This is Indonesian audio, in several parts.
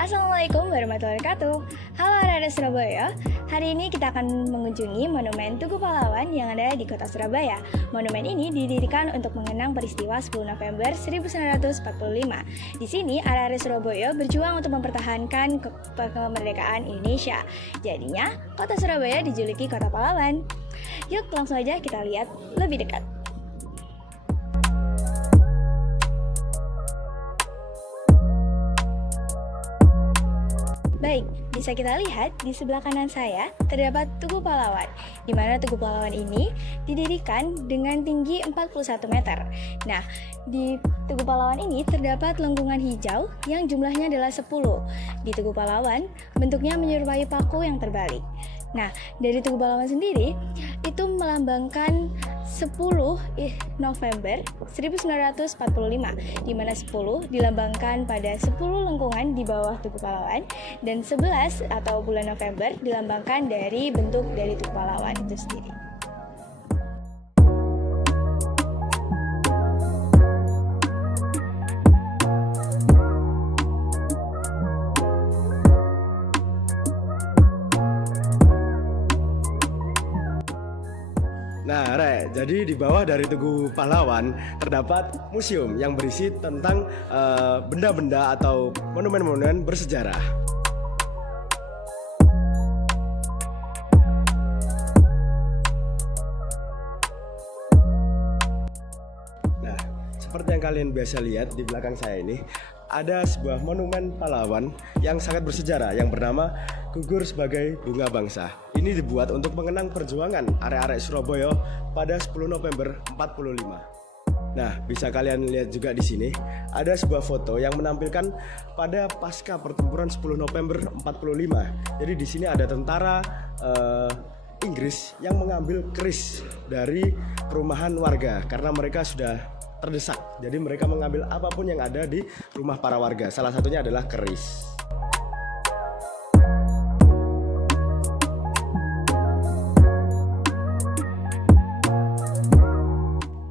Assalamualaikum warahmatullahi wabarakatuh. Halo anak-anak Surabaya. Hari ini kita akan mengunjungi Monumen Tugu Pahlawan yang ada di kota Surabaya. Monumen ini didirikan untuk mengenang peristiwa 10 November 1945. Di sini anak-anak Surabaya berjuang untuk mempertahankan kemerdekaan Indonesia. Jadinya kota Surabaya dijuluki kota pahlawan. Yuk langsung aja kita lihat lebih dekat. Baik, bisa kita lihat di sebelah kanan saya terdapat Tugu Pahlawan, di mana Tugu Pahlawan ini didirikan dengan tinggi 41 meter. Nah, di Tugu Pahlawan ini terdapat lengkungan hijau yang jumlahnya adalah 10. Di Tugu Pahlawan, bentuknya menyerupai paku yang terbalik. Nah, dari Tugu Pahlawan sendiri, itu melambangkan 10 November 1945, di mana 10 dilambangkan pada 10 lengkungan di bawah Tugu Pahlawan, dan 11 atau bulan November dilambangkan dari bentuk dari Tugu Pahlawan itu sendiri. Nah, jadi di bawah dari Tugu Pahlawan terdapat museum yang berisi tentang benda-benda atau monumen-monumen bersejarah. Nah, seperti yang kalian biasa lihat di belakang saya ini, ada sebuah monumen pahlawan yang sangat bersejarah yang bernama Gugur Sebagai Bunga Bangsa. Ini dibuat untuk mengenang perjuangan arek-arek Surabaya pada 10 November 45. Nah, bisa kalian lihat juga di sini ada sebuah foto yang menampilkan pada pasca pertempuran 10 November 45. Jadi di sini ada tentara Inggris yang mengambil keris dari perumahan warga karena mereka sudah terdesak. Jadi mereka mengambil apapun yang ada di rumah para warga. Salah satunya adalah keris.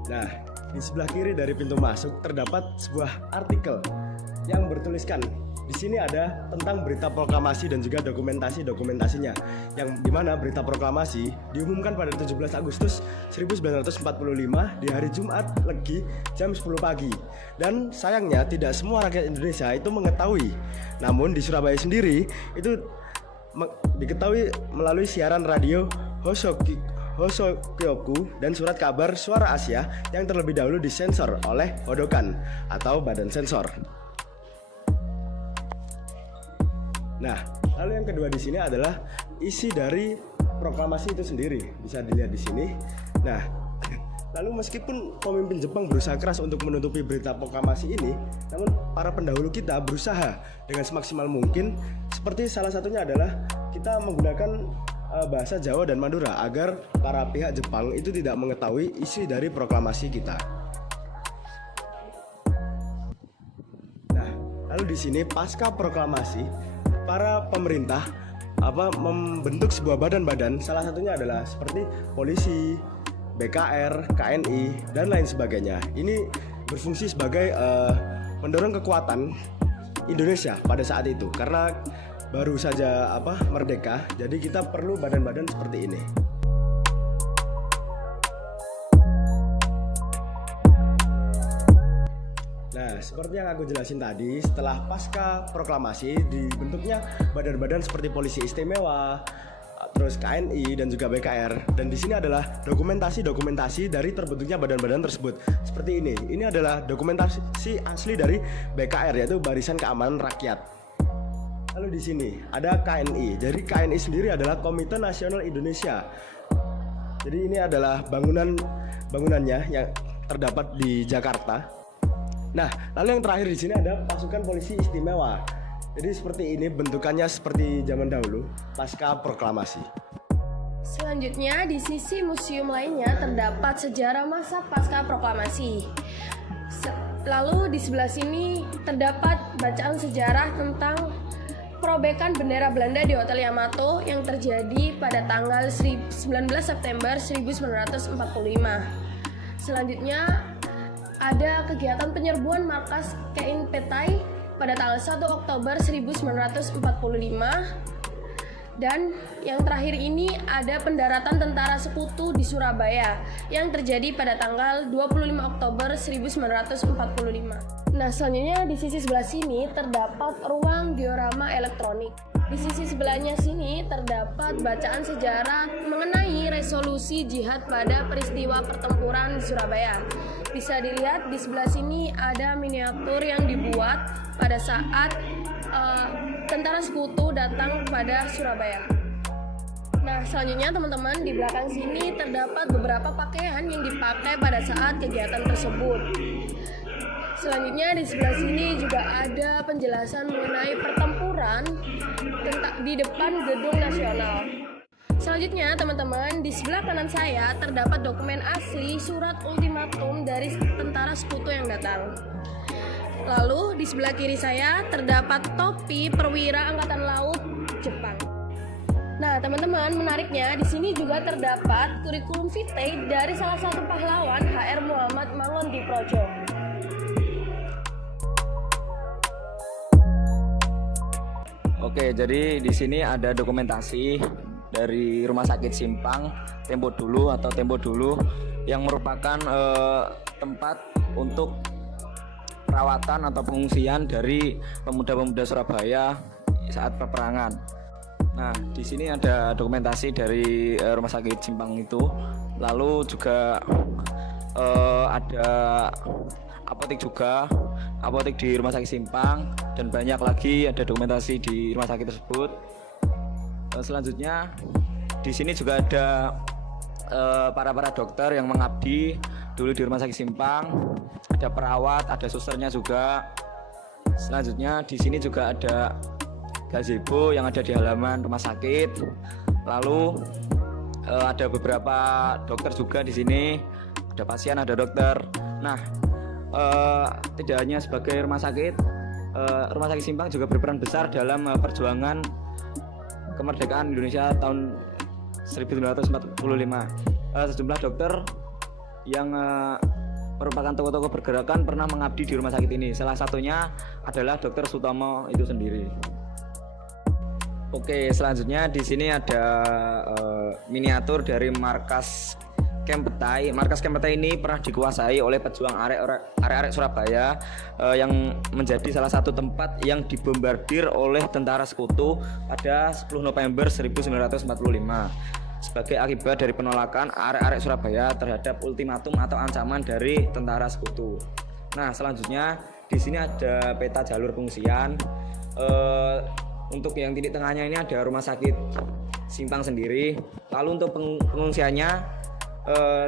Nah, di sebelah kiri dari pintu masuk terdapat sebuah artikel yang bertuliskan di sini ada tentang berita proklamasi dan juga dokumentasinya, yang dimana berita proklamasi diumumkan pada 17 Agustus 1945 di hari Jumat Legi jam 10 pagi. Dan sayangnya tidak semua rakyat Indonesia itu mengetahui. Namun di Surabaya sendiri itu diketahui melalui siaran radio Hosokyoku dan surat kabar Suara Asia yang terlebih dahulu disensor oleh Hodokan atau Badan Sensor. Nah, lalu yang kedua di sini adalah isi dari proklamasi itu sendiri, bisa dilihat di sini. Nah, lalu meskipun pemimpin Jepang berusaha keras untuk menutupi berita proklamasi ini, namun para pendahulu kita berusaha dengan semaksimal mungkin. Seperti salah satunya adalah kita menggunakan bahasa Jawa dan Madura agar para pihak Jepang itu tidak mengetahui isi dari proklamasi kita. Nah, lalu di sini pasca proklamasi para pemerintah membentuk sebuah badan-badan, salah satunya adalah seperti polisi, BKR, KNI, dan lain sebagainya. Ini berfungsi sebagai mendorong kekuatan Indonesia pada saat itu, karena baru saja merdeka, jadi kita perlu badan-badan seperti ini. Nah, seperti yang aku jelasin tadi, setelah pasca proklamasi dibentuknya badan-badan seperti Polisi Istimewa, terus KNI dan juga BKR. Dan di sini adalah dokumentasi dari terbentuknya badan-badan tersebut. Seperti ini. Ini adalah dokumentasi asli dari BKR, yaitu Barisan Keamanan Rakyat. Lalu di sini ada KNI. Jadi KNI sendiri adalah Komite Nasional Indonesia. Jadi ini adalah bangunannya yang terdapat di Jakarta. Nah, lalu yang terakhir di sini ada pasukan polisi istimewa. Jadi seperti ini bentukannya seperti zaman dahulu pasca proklamasi. Selanjutnya di sisi museum lainnya terdapat sejarah masa pasca proklamasi. Lalu di sebelah sini terdapat bacaan sejarah tentang perobekan bendera Belanda di Hotel Yamato yang terjadi pada tanggal 19 September 1945. Selanjutnya ada kegiatan penyerbuan markas Kein Petai pada tanggal 1 Oktober 1945. Dan yang terakhir ini ada pendaratan tentara sekutu di Surabaya yang terjadi pada tanggal 25 Oktober 1945. Nah, selanjutnya di sisi sebelah sini terdapat ruang diorama elektronik. Di sisi sebelahnya sini terdapat bacaan sejarah mengenai resolusi jihad pada peristiwa pertempuran di Surabaya. Bisa dilihat di sebelah sini ada miniatur yang dibuat pada saat tentara sekutu datang pada Surabaya. Nah, selanjutnya teman-teman, di belakang sini terdapat beberapa pakaian yang dipakai pada saat kegiatan tersebut. Selanjutnya di sebelah sini juga ada penjelasan mengenai pertempuran di depan Gedung Nasional. Selanjutnya teman-teman, di sebelah kanan saya terdapat dokumen asli surat ultimatum dari tentara sekutu yang datang. Lalu di sebelah kiri saya terdapat topi perwira Angkatan Laut Jepang. Nah, teman-teman, menariknya di sini juga terdapat kurikulum vitae dari salah satu pahlawan HR Muhammad Mangunkusumo. Oke, jadi di sini ada dokumentasi dari Rumah Sakit Simpang Tempo Dulu yang merupakan tempat untuk perawatan atau pengungsian dari pemuda-pemuda Surabaya saat peperangan. Nah, di sini ada dokumentasi dari Rumah Sakit Simpang itu. Lalu juga ada apotek di Rumah Sakit Simpang, dan banyak lagi ada dokumentasi di rumah sakit tersebut. Selanjutnya di sini juga ada para dokter yang mengabdi dulu di Rumah Sakit Simpang, ada perawat, ada susternya juga. Selanjutnya di sini juga ada gazebo yang ada di halaman rumah sakit. Lalu ada beberapa dokter juga di sini, ada pasien, ada dokter. Nah, tidak hanya sebagai rumah sakit, Rumah Sakit Simpang juga berperan besar dalam perjuangan kemerdekaan Indonesia tahun 1945. Sejumlah dokter yang merupakan tokoh-tokoh pergerakan pernah mengabdi di rumah sakit ini. Salah satunya adalah Dr. Sutomo itu sendiri. Oke, selanjutnya di sini ada miniatur dari markas Camp Petai. Markas Camp Petai ini pernah dikuasai oleh pejuang arek-arek Surabaya yang menjadi salah satu tempat yang dibombardir oleh tentara sekutu pada 10 November 1945 sebagai akibat dari penolakan arek-arek Surabaya terhadap ultimatum atau ancaman dari tentara sekutu. Nah, selanjutnya di sini ada peta jalur pengungsian. Untuk yang titik tengahnya ini ada Rumah Sakit Simpang sendiri. Lalu untuk pengungsiannya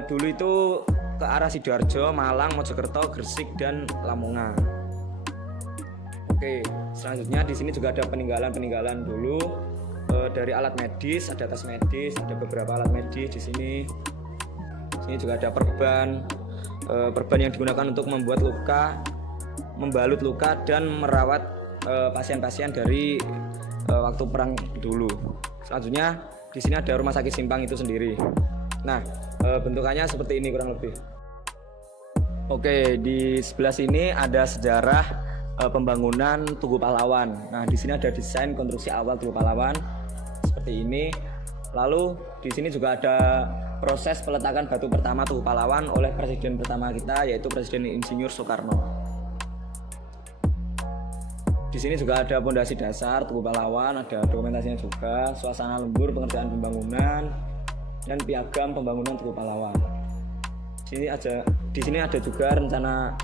dulu itu ke arah Sidoarjo, Malang, Mojokerto, Gresik, dan Lamongan. Oke, selanjutnya di sini juga ada peninggalan dulu dari alat medis, ada tas medis, ada beberapa alat medis di sini. Sini juga ada perban yang digunakan untuk membuat luka, membalut luka, dan merawat pasien-pasien dari waktu perang dulu. Selanjutnya di sini ada Rumah Sakit Simpang itu sendiri. Nah, bentukannya seperti ini kurang lebih. Oke, di sebelah sini ada sejarah pembangunan Tugu Pahlawan. Nah, di sini ada desain konstruksi awal Tugu Pahlawan seperti ini. Lalu di sini juga ada proses peletakan batu pertama Tugu Pahlawan oleh presiden pertama kita, yaitu Presiden Insinyur Soekarno. Di sini juga ada pondasi dasar Tugu Pahlawan, ada dokumentasinya juga, suasana lembur pengerjaan pembangunan, dan piagam pembangunan Tugu Pahlawan. Di sini ada juga rencana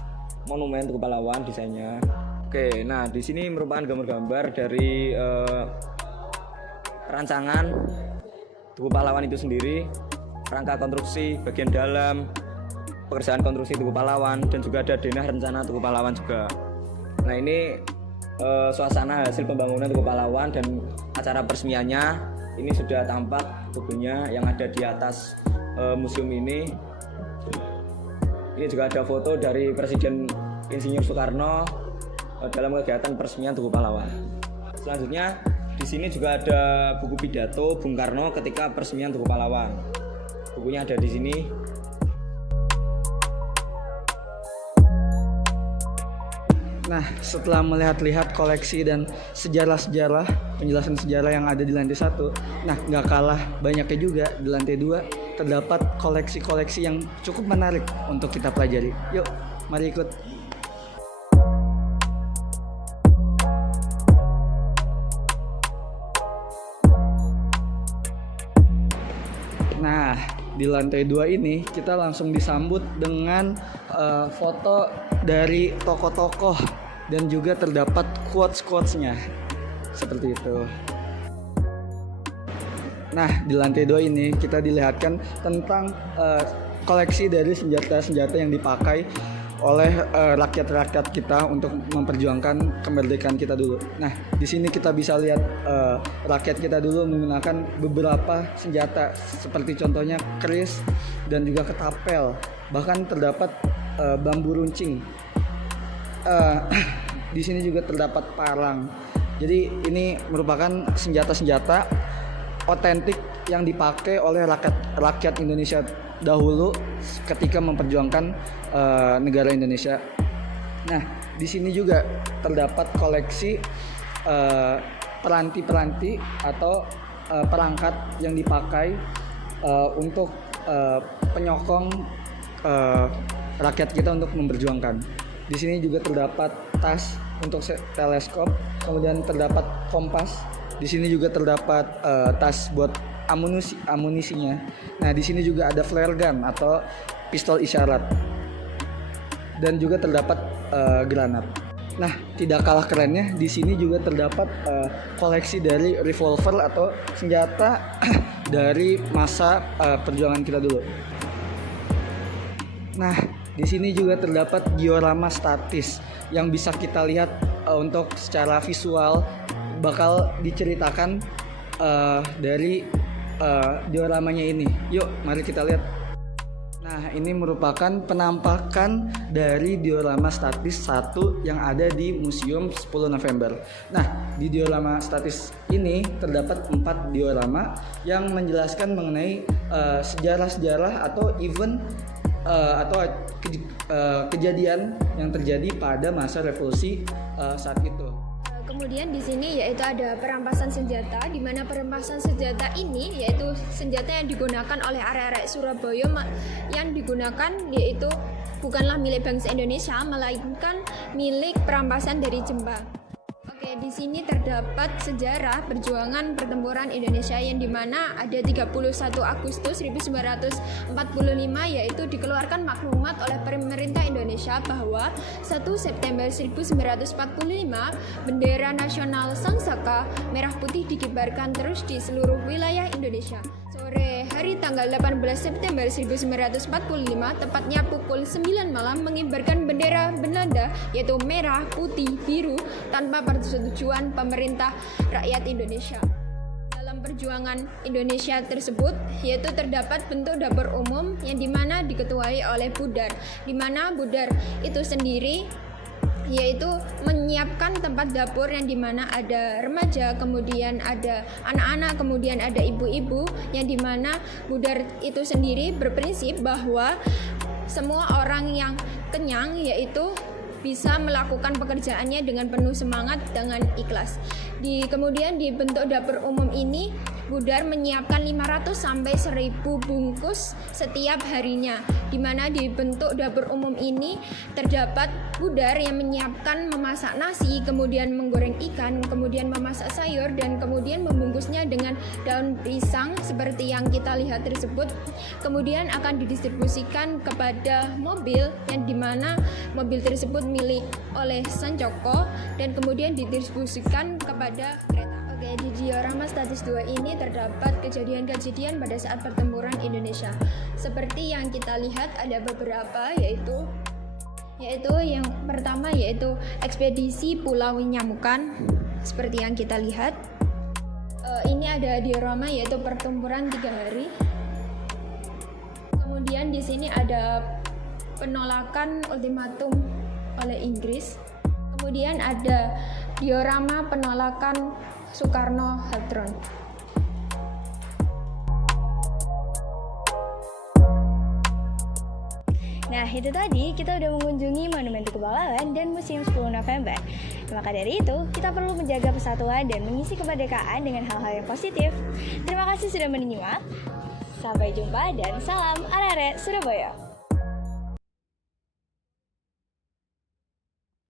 monumen Tugu Pahlawan desainnya. Oke, nah di sini merupakan gambar-gambar dari rancangan Tugu Pahlawan itu sendiri, rangka konstruksi, bagian dalam, pekerjaan konstruksi Tugu Pahlawan, dan juga ada denah rencana Tugu Pahlawan juga. Nah, ini suasana hasil pembangunan Tugu Pahlawan dan acara peresmiannya. Ini sudah tampak tubuhnya yang ada di atas museum ini. Ini juga ada foto dari Presiden Insinyur Soekarno dalam kegiatan peresmian Tugu Pahlawan. Selanjutnya di sini juga ada buku pidato Bung Karno ketika peresmian Tugu Pahlawan. Bukunya ada di sini. Nah, setelah melihat-lihat koleksi dan sejarah-sejarah, penjelasan sejarah yang ada di lantai 1, nah nggak kalah banyaknya juga di lantai 2 terdapat koleksi-koleksi yang cukup menarik untuk kita pelajari. Yuk, mari ikut. Nah, di lantai 2 ini kita langsung disambut dengan foto dari tokoh-tokoh dan juga terdapat quotes-quotesnya seperti itu. Nah, di lantai 2 ini kita dilihatkan tentang koleksi dari senjata-senjata yang dipakai oleh rakyat-rakyat kita untuk memperjuangkan kemerdekaan kita dulu. Nah, di sini kita bisa lihat rakyat kita dulu menggunakan beberapa senjata seperti contohnya keris dan juga ketapel. Bahkan terdapat bambu runcing. Di sini juga terdapat parang. Jadi ini merupakan senjata-senjata otentik yang dipakai oleh rakyat Indonesia dahulu ketika memperjuangkan negara Indonesia. Nah, di sini juga terdapat koleksi peranti-peranti atau perangkat yang dipakai untuk penyokong rakyat kita untuk memperjuangkan. Di sini juga terdapat tas untuk teleskop, kemudian terdapat kompas. Di sini juga terdapat tas buat amunisinya. Nah, di sini juga ada flare gun atau pistol isyarat. Dan juga terdapat granat. Nah, tidak kalah kerennya, di sini juga terdapat koleksi dari revolver atau senjata dari masa perjuangan kita dulu. Nah, di sini juga terdapat diorama statis yang bisa kita lihat untuk secara visual bakal diceritakan dari dioramanya ini. Yuk, mari kita lihat. Nah, ini merupakan penampakan dari diorama statis 1 yang ada di Museum 10 November. Nah, di diorama statis ini terdapat 4 diorama yang menjelaskan mengenai sejarah-sejarah atau event atau kejadian yang terjadi pada masa revolusi saat itu. Kemudian di sini yaitu ada perampasan senjata, di mana perampasan senjata ini yaitu senjata yang digunakan oleh arek-arek Surabaya yang digunakan yaitu bukanlah milik bangsa Indonesia melainkan milik perampasan dari Jepang. Oke, di sini terdapat sejarah perjuangan pertempuran Indonesia yang dimana ada 31 Agustus 1945 yaitu dikeluarkan maklumat oleh pemerintah Indonesia bahwa 1 September 1945 bendera nasional Sangsaka merah putih dikibarkan terus di seluruh wilayah Indonesia. Sore hari tanggal 18 September 1945 tepatnya pukul 9 malam mengibarkan bendera Belanda yaitu merah, putih, biru tanpa persetujuan pemerintah rakyat Indonesia. Dalam perjuangan Indonesia tersebut yaitu terdapat bentuk dapur umum yang dimana diketuai oleh Budar, dimana Budar itu sendiri yaitu menyiapkan tempat dapur yang dimana ada remaja, kemudian ada anak-anak, kemudian ada ibu-ibu yang dimana Budar itu sendiri berprinsip bahwa semua orang yang kenyang yaitu bisa melakukan pekerjaannya dengan penuh semangat dengan ikhlas. Kemudian di bentuk dapur umum ini Budar menyiapkan 500 sampai 1000 bungkus setiap harinya, di mana di bentuk dapur umum ini terdapat Budar yang menyiapkan memasak nasi, kemudian menggoreng ikan, kemudian memasak sayur, dan kemudian membungkusnya dengan daun pisang seperti yang kita lihat tersebut. Kemudian akan didistribusikan kepada mobil yang dimana mobil tersebut milik oleh Sancoko dan kemudian didistribusikan kepada kereta. Oke, di diorama statis 2 ini terdapat kejadian-kejadian pada saat pertempuran Indonesia. Seperti yang kita lihat ada beberapa yaitu yang pertama yaitu ekspedisi Pulau Nyamukan seperti yang kita lihat. Ini ada diorama yaitu pertempuran 3 hari. Kemudian di sini ada penolakan ultimatum oleh Inggris. Kemudian ada diorama penolakan Soekarno-Hatta. Nah, itu tadi kita udah mengunjungi Monumen Tugu Pahlawan dan Museum 10 November. Maka dari itu, kita perlu menjaga persatuan dan mengisi kemerdekaan dengan hal-hal yang positif. Terima kasih sudah menyimak. Sampai jumpa dan salam arek-arek Surabaya.